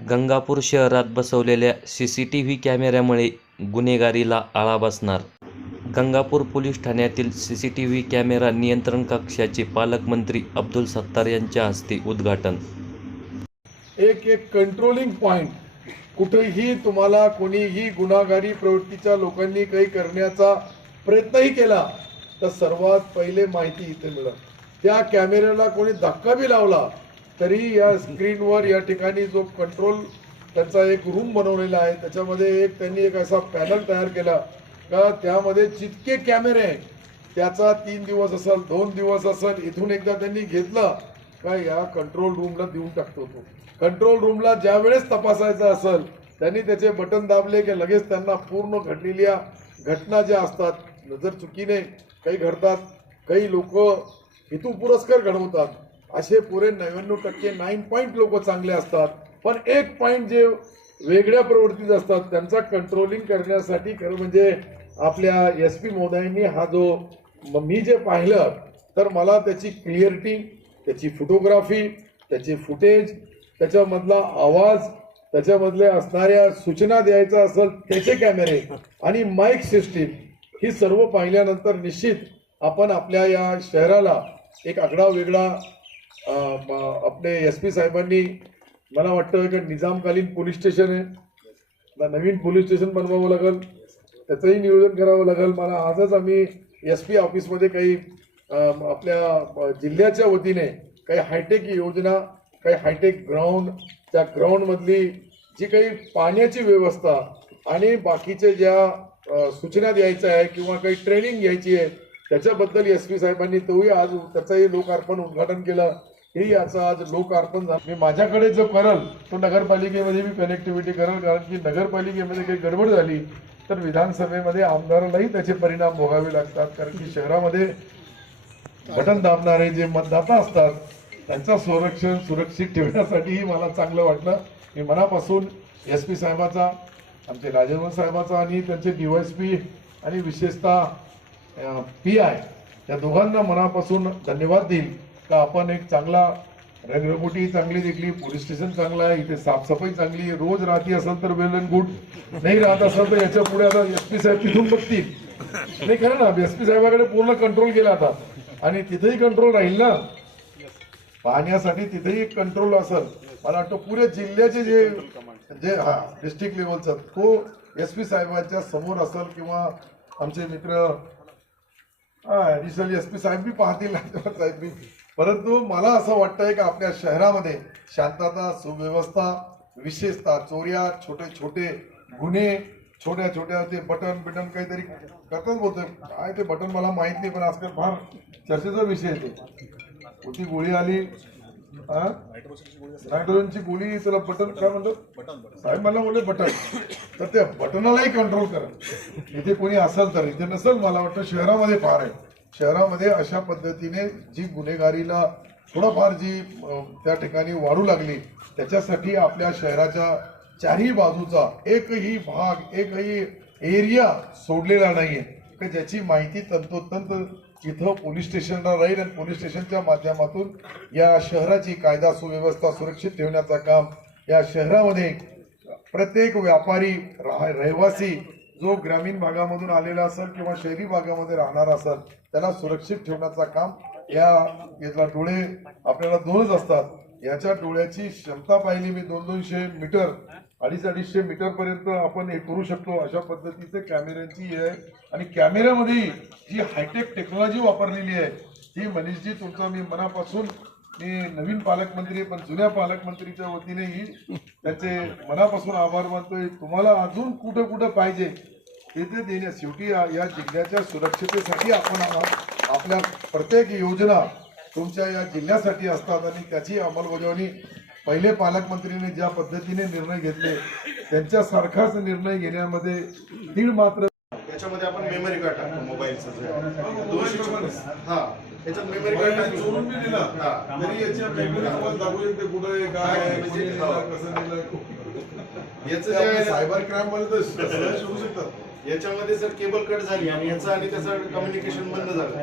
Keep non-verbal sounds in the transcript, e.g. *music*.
गंगापूर शहरात बसवलेल्या C C T V कॅमेऱ्यामुळे गुन्हेगारीला आळा बसणार. गंगापूर पोलीस ठाण्यातील C C T V camera नियंत्रण कक्षाचे पालकमंत्री अब्दुल सत्तार यांच्या हस्ते उद्घाटन. एक एक कंट्रोलिंग पॉइंट कुठेही तुम्हाला कोणीही गुन्हागारी प्रवृत्तीच्या लोकांनी काही करण्याचा प्रयत्नही केला तर सर्वात पहिले माहिती इथे मिळत त्या कॅमेऱ्याला कोणी धक्का बी लावला तरी या स्क्रीनवर या ठिकाणी जो कंट्रोल त्यांचा एक रूम बनवलेला आहे त्याच्यामध्ये एक त्यांनी एक असा पॅनल तयार केला का त्यामध्ये जितके कॅमेरे आहेत त्याचा तीन दिवस असेल दोन दिवस असेल इथून एकदा त्यांनी घेतलं का या कंट्रोल रूमला देऊन टाकतो तो. कंट्रोल रूमला ज्या वेळेस तपासायचं असेल त्यांनी त्याचे बटन दाबले की लगेच त्यांना पूर्ण घडलेल्या घटना ज्या असतात नजर चुकीने काही घडतात काही लोक हेतू पुरस्कार घडवतात. असे पुरे नव्याण्णव टक्के नाईन पॉईंट लोक चांगले असतात. पण एक पॉईंट जे वेगळ्या प्रवृत्तीत असतात त्यांचा कंट्रोलिंग करण्यासाठी खरं म्हणजे आपल्या एस पी महोदयांनी हा जो मी जे पाहिलं तर मला त्याची क्लिअरिटी त्याची फोटोग्राफी त्याचे फुटेज त्याच्यामधला आवाज त्याच्यामधल्या असणाऱ्या सूचना द्यायचा असेल त्याचे कॅमेरे आणि माईक सिस्टीम ही सर्व पाहिल्यानंतर निश्चित आपण आपल्या या शहराला एक आगळा वेगळा आपले एस पी साहेबांनी मला वाटतं की निजामकालीन पोलीस स्टेशन आहे आता नवीन पोलीस स्टेशन बनवावं लागेल त्याचंही नियोजन करावं लागेल. मला आजच आम्ही एस पी ऑफिसमध्ये काही आपल्या जिल्ह्याच्या वतीने काही हायटेक योजना काही हायटेक ग्राउंड त्या ग्राउंडमधली जी काही पाण्याची व्यवस्था आणि बाकीच्या ज्या सूचना द्यायच्या आहे किंवा काही ट्रेनिंग घ्यायची आहे त्याच्याबद्दल एस पी साहेबांनी तोही आज त्याचंही लोकार्पण उद्घाटन केलं. हे याचं आज लोकार्पण झालं. मी माझ्याकडे जो करल तो नगरपालिकेमध्ये मी कनेक्टिव्हिटी करल कारण की नगरपालिकेमध्ये काही गडबड झाली तर विधानसभेमध्ये आमदारालाही त्याचे परिणाम भोगावे लागतात कारण की शहरामध्ये बटन दाबणारे जे मतदाता असतात त्यांचं संरक्षण सुरक्षित ठेवण्यासाठीही मला चांगलं वाटलं. मी मनापासून एस पी साहेबाचा आमचे राजेंद्र साहेबाचा आणि त्यांचे डीवायसपी आणि विशेषतः पी आय या दोघांना मनापासून धन्यवाद देईल. का आपण एक चांगला रंगरंगोटी चांगली देखली पोलीस स्टेशन चांगलं आहे इथे साफसफाई चांगली आहे रोज राहती असेल तर वेल अँड गुड. नाही राहत असेल तर याच्यापुढे आता एस पी साहेब तिथून बघतील. नाही खरं ना एस पी साहेबाकडे पूर्ण कंट्रोल केला आता. आणि तिथेही कंट्रोल राहील ना. पाहण्यासाठी तिथेही कंट्रोल असेल. मला वाटतं पुऱ्या जिल्ह्याचे जे जे हा डिस्ट्रिक्ट लेवलचा तो एस पी साहेबांच्या समोर असेल किंवा आमचे मित्र हा ॲडिशनल एस पी साहेब बी पाहतील. *laughs* साहेब बी. परंतु मला असं वाटतंय की आपल्या शहरामध्ये शांतता सुव्यवस्था विशेषतः चोऱ्या छोटे छोटे गुन्हे छोट्या छोट्या ते बटन बिटन काहीतरी करतच बोलतोय. काय ते बटन मला माहीत नाही पण आजकाल फार चर्चेचा विषय येतो होती गोळी आली? नायट्रोजनची गोळी त्याला बटन काय म्हणतात साहेब मला बोलले बटन. तर त्या बटनालाही कंट्रोल करा. इथे कोणी असेल तर इथे नसेल मला वाटतं शहरामध्ये फार आहे. शहरामध्ये अशा पद्धतीने जी गुन्हेगारीला थोडंफार जी त्या ठिकाणी वाढू लागली त्याच्यासाठी आपल्या शहराच्या चारही बाजूचा एकही भाग एकही एरिया सोडलेला नाहीये. की ज्याची माहिती तंतोतंत इथं पोलीस स्टेशनला राहील आणि पोलीस स्टेशनच्या माध्यमातून या शहराची कायदा सुव्यवस्था सुरक्षित ठेवण्याचं काम या शहरामध्ये प्रत्येक व्यापारी रहिवासी जो ग्रामीण भागामधून आलेला असेल किंवा शहरी भागामध्ये राहणार असेल त्याला सुरक्षित ठेवण्याचं काम या यातला डोळे आपल्याला दोनच असतात. याच्या डोळ्याची क्षमता पाहिली मी दोन दोनशे मीटर अडीच अडीचशे मीटर पर्यंत आपण हे करू शकतो अशा पद्धतीचे कॅमेऱ्यांची आहे. आणि कॅमेऱ्यामध्ये जी हायटेक टेक्नॉलॉजी वापरलेली आहे ती मनीषजी तुमचा मी मनापासून मी नवीन पालकमंत्री पण जुन्या पालकमंत्रीच्या वतीनेही त्याचे मनापासून आभार मानतोय. तुम्हाला अजून कुठं कुठं पाहिजे ते ते देण्यास शेवटी या जिल्ह्याच्या सुरक्षितेसाठी आपण आपल्या प्रत्येक योजना तुमच्या या जिल्ह्यासाठी असतात आणि त्याची अंमलबजावणी पहिले पालकमंत्रीने ज्या पद्धतीने निर्णय घेतले त्यांच्यासारखाच निर्णय घेण्यामध्ये तीळ मात्र याच्यामध्ये आपण मेमरी कार्ड टाकतो मोबाईलचं जे. दोनशे हा याच्यात मेमरी कार्ड चोरून बी दिला. हा. तरी याच्या मेमरी तुम्हाला दाखवू शकते कुठं काय म्हणजे- दिलं, कसं दिलं याचं जे सायबर क्राईममध्ये तर शकतात. याच्यामध्ये सर केबल कट झाली आणि याचं आणि त्याचं कम्युनिकेशन बंद झालं.